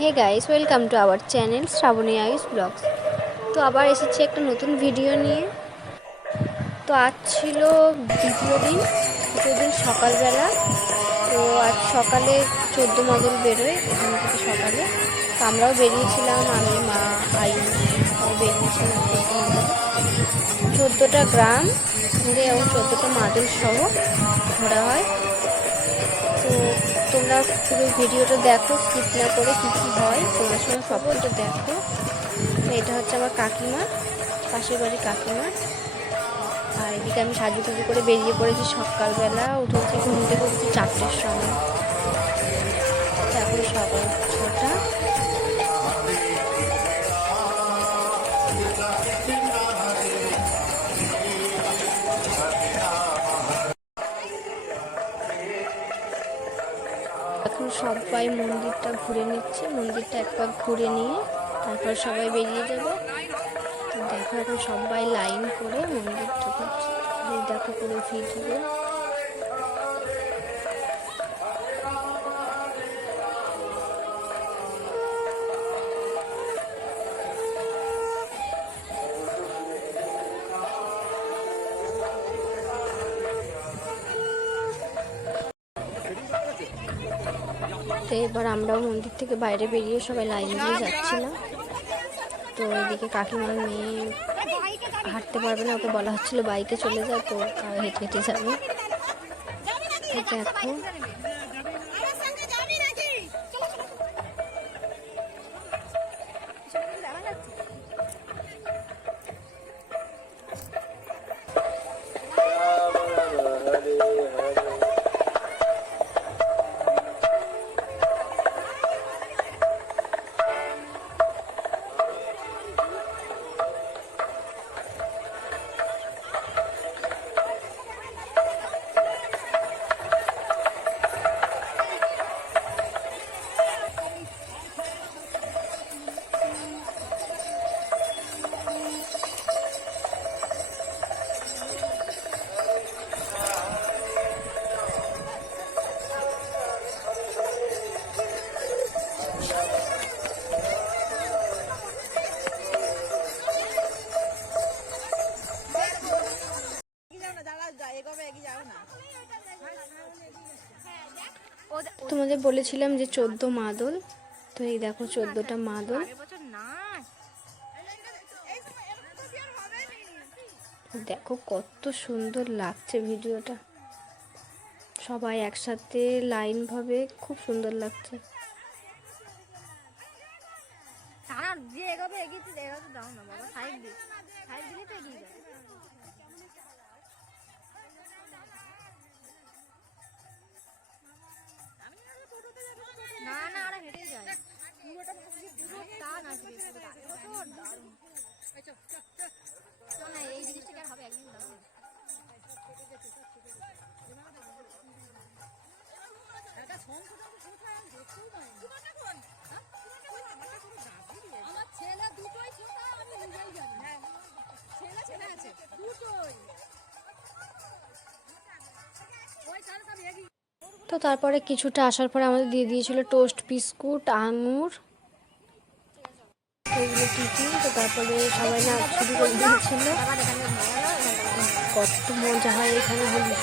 Hey guys welcome to our channel Shraboni ice vlogs তো আবার এসেছি একটা নতুন ভিডিও নিয়ে। তো আজ ছিল দ্বিতীয় দিন দ্বিতীয় দিন সকালবেলা। তো আজ সকালে চোদ্দ মডেল বেরোয়, এখান থেকে সকালে। তো আমরাও বেরিয়েছিলাম, আমি, মা, আয়ুষ বেরিয়েছিলাম চোদ্দ মডেল চোদ্দোটা গ্রাম ঘুরে এবং চোদ্দোটা মাদুর সহ ঘোরা হয়। তো তোমরা শুধু ভিডিওটা দেখো স্কিপ না করে কী কী হয়, তোমরা শুধু সব কিছু দেখো। এটা হচ্ছে আমার কাকিমা, পাশের বাড়ির কাকিমা। আর এদিকে আমি সাজু সাজু করে বেরিয়ে পড়েছি সকালবেলা উঠেছি ঘুম থেকে উঠেছি চারটের সময়। এখন সকাল। এখন সবাই মন্দিরটা ঘুরে নিচ্ছে। মন্দিরটা একবার ঘুরে নিয়ে তারপর সবাই বেরিয়ে যাবে। দেখো এখন সবাই লাইন করে মন্দিরটা করছে। দেখো পুরো ভিডিও তো এবার আমরাও মন্দির থেকে বাইরে বেরিয়ে সবাই লাইন দিয়ে যাচ্ছিলাম। তো এদিকে কাকিমার মেয়ে হাঁটতে পারবে না, ওকে বলা হচ্ছিল বাইকে চলে যায় তো হেঁটে হেঁটে যাবে। দেখো তোমাদের বলেছিলাম যে চোদ্দ মাদল। তো এই দেখো, চোদ্দটা মাদল। দেখো কত সুন্দর লাগছে ভিডিওটা। সবাই একসাথে লাইন ভাবে খুব সুন্দর লাগছে। আমার ছেলে দুটোই ছোট আমি নিজেই জানি। ছেলে ছেলে আছে? দুটোই। ওই তাহলে সব এগিয়ে তো তারপরে কিছুটা আসার পরে আমাদের দিয়ে দিয়েছিল টোস্ট বিস্কুট আঙুর। টিফিন তো তারপরে সবাই না শুরু করে দিয়েছিল। কত মজা হয় এখানে হোলির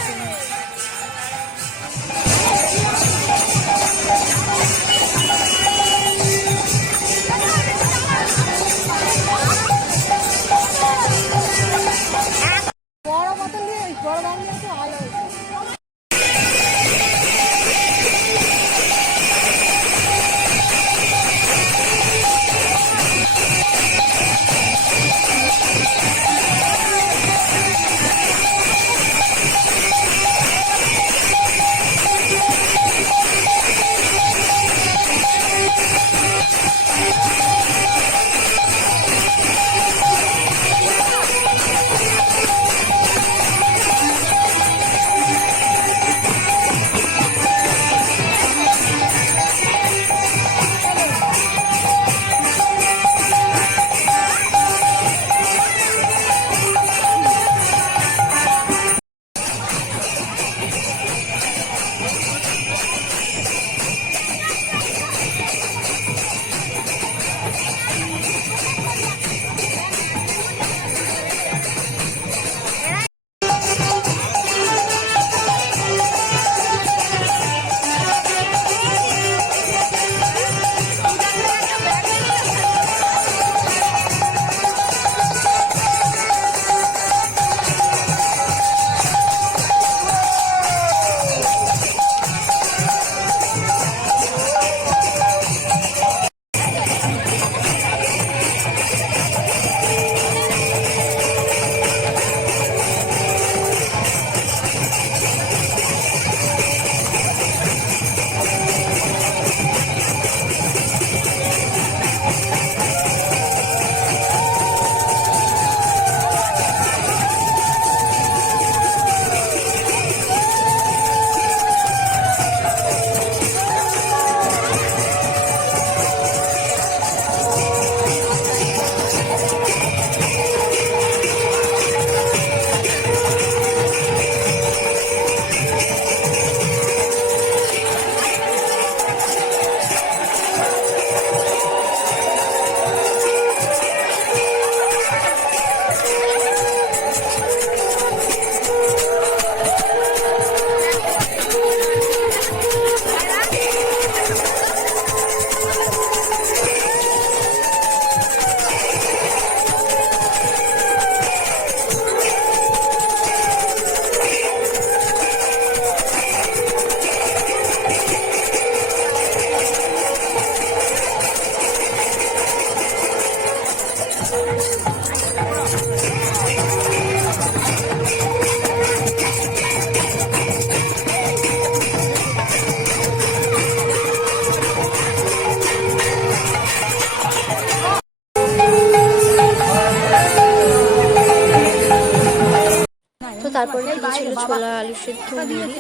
তারপরে দিয়েছিল? ছোলা আলু সেদ্ধ মুড়ি।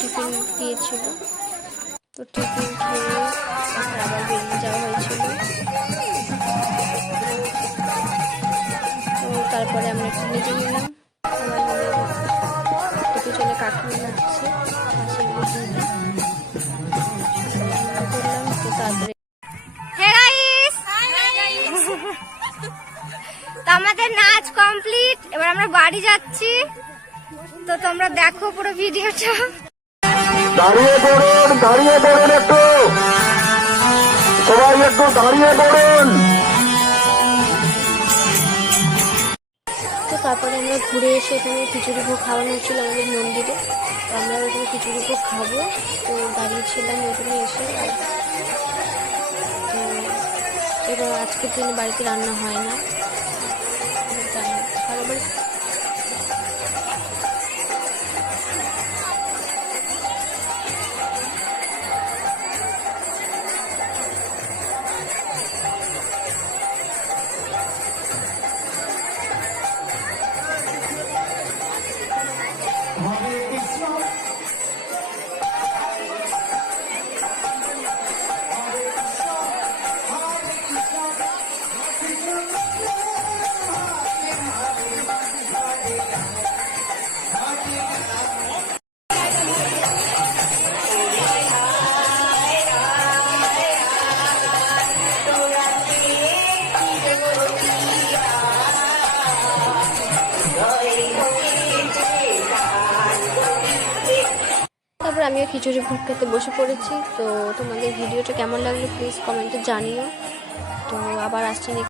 টিফিন দিয়েছিল। তো টিফিন খেয়ে আবার বেরিয়ে যাওয়া হয়েছিল। তো তারপরে আমরা একটু নিজে নিলাম। পিছনে আমাদের নাচ কমপ্লিট এবার আমরা বাড়ি যাচ্ছি। তো তোমরা দেখো পুরো ভিডিওটা দাঁড়িয়ে পড়ুন দাঁড়িয়ে পড়ুন একটু। সবাই একটু দাঁড়িয়ে পড়ুন। তারপরে আমরা ঘুরে এসে এখানে খিচুড়ি ভোগ খাওয়ানো হচ্ছিল আমাদের মন্দিরে। আমরা ওখানে খিচুড়ি ভোগ খাব। তো দাঁড়িয়েছিলাম ওখানে এসে। আর এবার আজকের দিনে বাড়িতে রান্না হয় না। আমিও খিচুড়ি ভোগ খেতে বসে পড়েছি। তো তোমাদের ভিডিওটা কেমন লাগল প্লিজ কমেন্টে জানিও। তো আবার আসছি